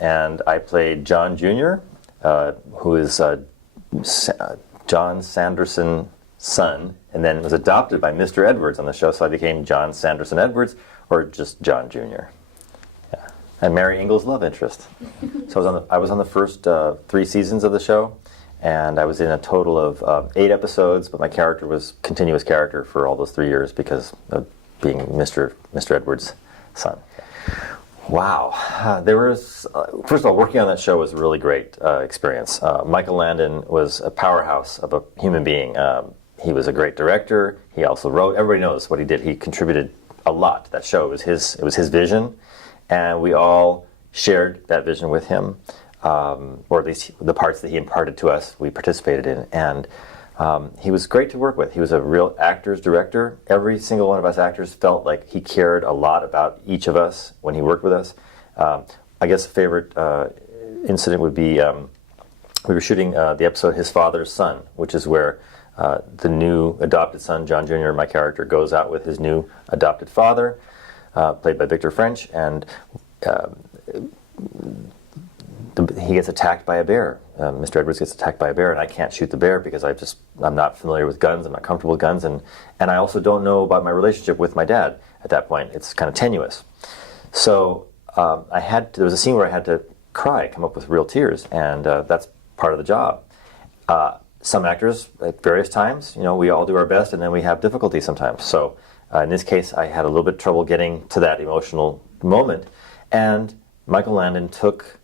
and I played John Jr., who is John Sanderson's son, and then was adopted by Mr. Edwards on the show, so I became John Sanderson Edwards, or just John Jr. Yeah. And Mary Ingalls' love interest. So I was on the first 3 seasons of the show, and I was in a total of 8 episodes, but my character was continuous character for all those 3 years because of being Mr. Edwards' son. Wow. There was, first of all, working on that show was a really great experience. Michael Landon was a powerhouse of a human being. He was a great director. He also wrote. Everybody knows what he did. He contributed a lot to that show. It was his vision, and we all shared that vision with him, or at least the parts that he imparted to us, we participated in. And he was great to work with. He was a real actor's director. Every single one of us actors felt like he cared a lot about each of us when he worked with us. I guess a favorite incident would be we were shooting the episode His Father's Son, which is where the new adopted son, John Jr., my character, goes out with his new adopted father, played by Victor French, and he gets attacked by a bear. Mr. Edwards gets attacked by a bear, and I can't shoot the bear because I'm not familiar with guns, I'm not comfortable with guns, and I also don't know about my relationship with my dad at that point. It's kind of tenuous. So there was a scene where I had to cry, come up with real tears, and that's part of the job. Some actors, at various times, we all do our best, and then we have difficulty sometimes. So in this case, I had a little bit of trouble getting to that emotional moment, and Michael Landon took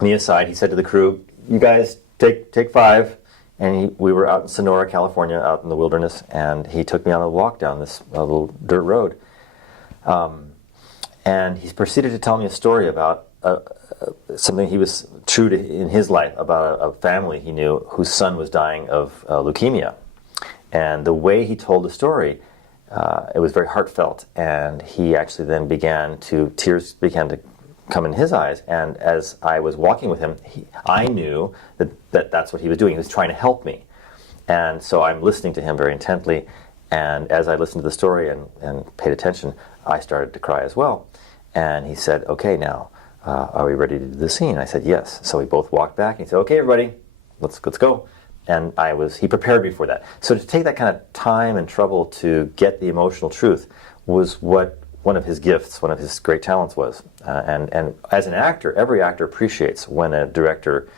me aside. He said to the crew, "You guys take 5," and we were out in Sonora, California, out in the wilderness, and he took me on a walk down this little dirt road, and he proceeded to tell me a story about something he was true to in his life, about a family he knew whose son was dying of leukemia. And the way he told the story, it was very heartfelt, and he actually then tears began to come in his eyes, and as I was walking with him, I knew that that's what he was doing. He was trying to help me. And so I'm listening to him very intently, and as I listened to the story and paid attention, I started to cry as well. And he said, "Okay, now, are we ready to do the scene?" I said, "Yes." So we both walked back, and he said, "Okay, everybody, let's go." And he prepared me for that. So to take that kind of time and trouble to get the emotional truth was what one of his gifts, one of his great talents was. And as an actor, every actor appreciates when a director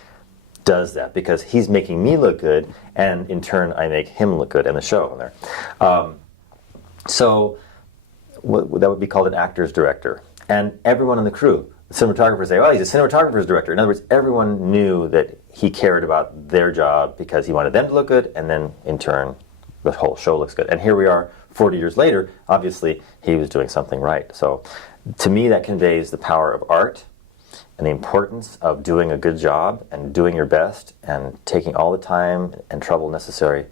does that, because he's making me look good, and in turn I make him look good in the show. In there. So that would be called an actor's director. And everyone in the crew, the cinematographers say, "Oh, he's a cinematographer's director." In other words, everyone knew that he cared about their job because he wanted them to look good, and then in turn the whole show looks good. And here we are 40 years later, obviously he was doing something right. So to me that conveys the power of art and the importance of doing a good job and doing your best and taking all the time and trouble necessary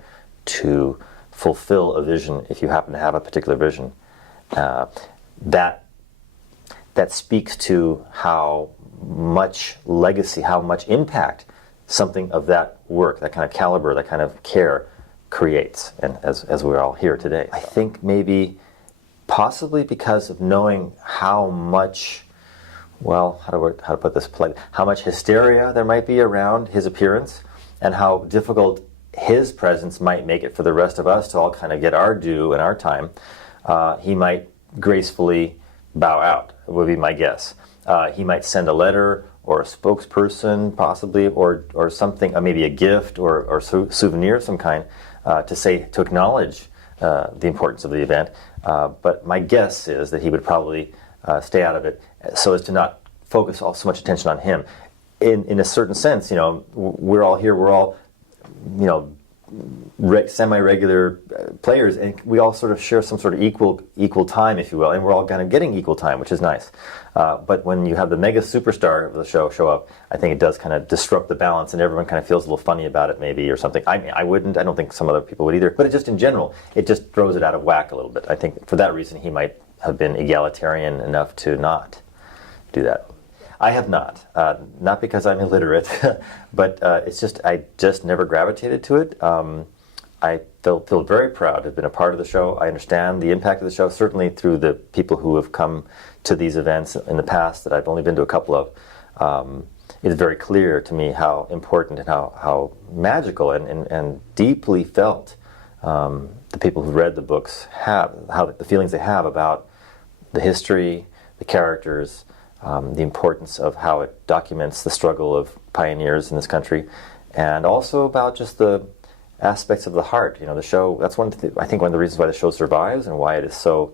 to fulfill a vision if you happen to have a particular vision. That speaks to how much legacy, how much impact something of that work, that kind of caliber, that kind of care creates, and as we're all here today. I think maybe possibly because of knowing how much, how to put this politely, how much hysteria there might be around his appearance, and how difficult his presence might make it for the rest of us to all kind of get our due in our time, he might gracefully bow out, would be my guess. He might send a letter or a spokesperson, possibly, or something, maybe a gift or souvenir of some kind, to acknowledge the importance of the event. But my guess is that he would probably stay out of it so as to not focus so much attention on him. In a certain sense, we're all here, we're all, semi-regular players, and we all sort of share some sort of equal time, if you will, and we're all kind of getting equal time, which is nice. But when you have the mega superstar of the show up, I think it does kind of disrupt the balance, and everyone kind of feels a little funny about it, maybe, or something. I mean, I wouldn't. I don't think some other people would either. But in general, it just throws it out of whack a little bit. I think for that reason, he might have been egalitarian enough to not do that. I have not because I'm illiterate, but I just never gravitated to it. I feel very proud to have been a part of the show. I understand the impact of the show, certainly through the people who have come to these events in the past that I've only been to a couple of. It's very clear to me how important and how magical and deeply felt the people who read the books have, how the feelings they have about the history, the characters, the importance of how it documents the struggle of pioneers in this country, and also about just the aspects of the heart. The show, that's I think one of the reasons why the show survives and why it is so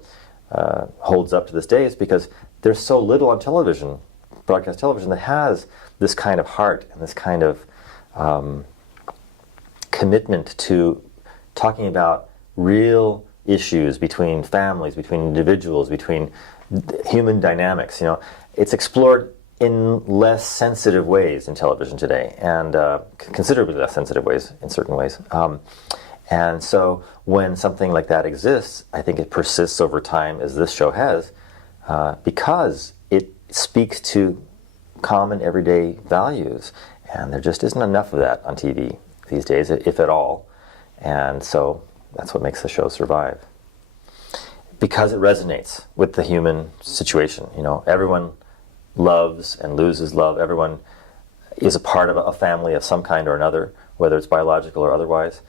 holds up to this day is because there's so little on television, broadcast television, that has this kind of heart and this kind of commitment to talking about real issues between families, between individuals, between human dynamics. It's explored in less sensitive ways in television today, and considerably less sensitive ways in certain ways. And so when something like that exists, I think it persists over time, as this show has, because it speaks to common everyday values, and there just isn't enough of that on TV these days, if at all. And so that's what makes the show survive, because it resonates with the human situation. Everyone loves and loses love. Everyone is a part of a family of some kind or another, whether it's biological or otherwise.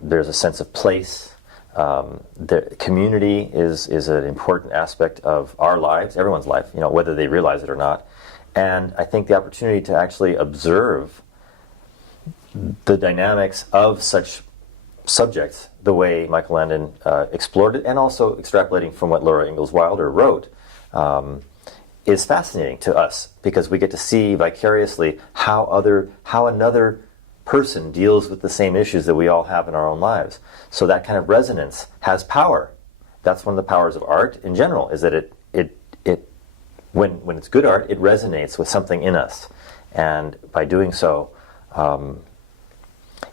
There's a sense of place. The community is an important aspect of our lives, everyone's life, whether they realize it or not. And I think the opportunity to actually observe the dynamics of such subjects, the way Michael Landon explored it, and also extrapolating from what Laura Ingalls Wilder wrote, is fascinating to us, because we get to see vicariously how another person deals with the same issues that we all have in our own lives. So that kind of resonance has power. That's one of the powers of art in general, is that it when it's good art, it resonates with something in us, and by doing so,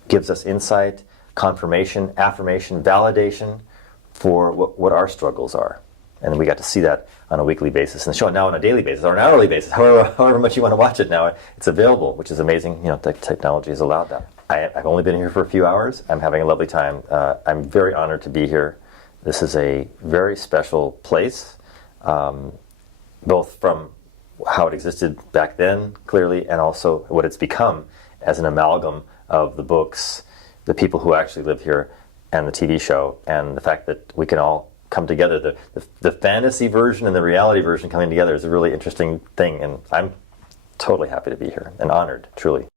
gives us insight, confirmation, affirmation, validation for what our struggles are. And we got to see that on a weekly basis in the show, now on a daily basis or an hourly basis, however much you want to watch it now. It's available, which is amazing. Technology has allowed that. I've only been here for a few hours. I'm having a lovely time. I'm very honored to be here. This is a very special place, both from how it existed back then, clearly, and also what it's become as an amalgam of the books, the people who actually live here, and the TV show, and the fact that we can all come together. The fantasy version and the reality version coming together is a really interesting thing, and I'm totally happy to be here and honored, truly.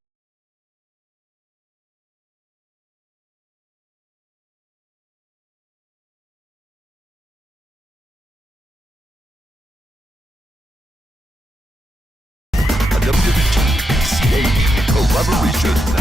A WWTCA collaboration.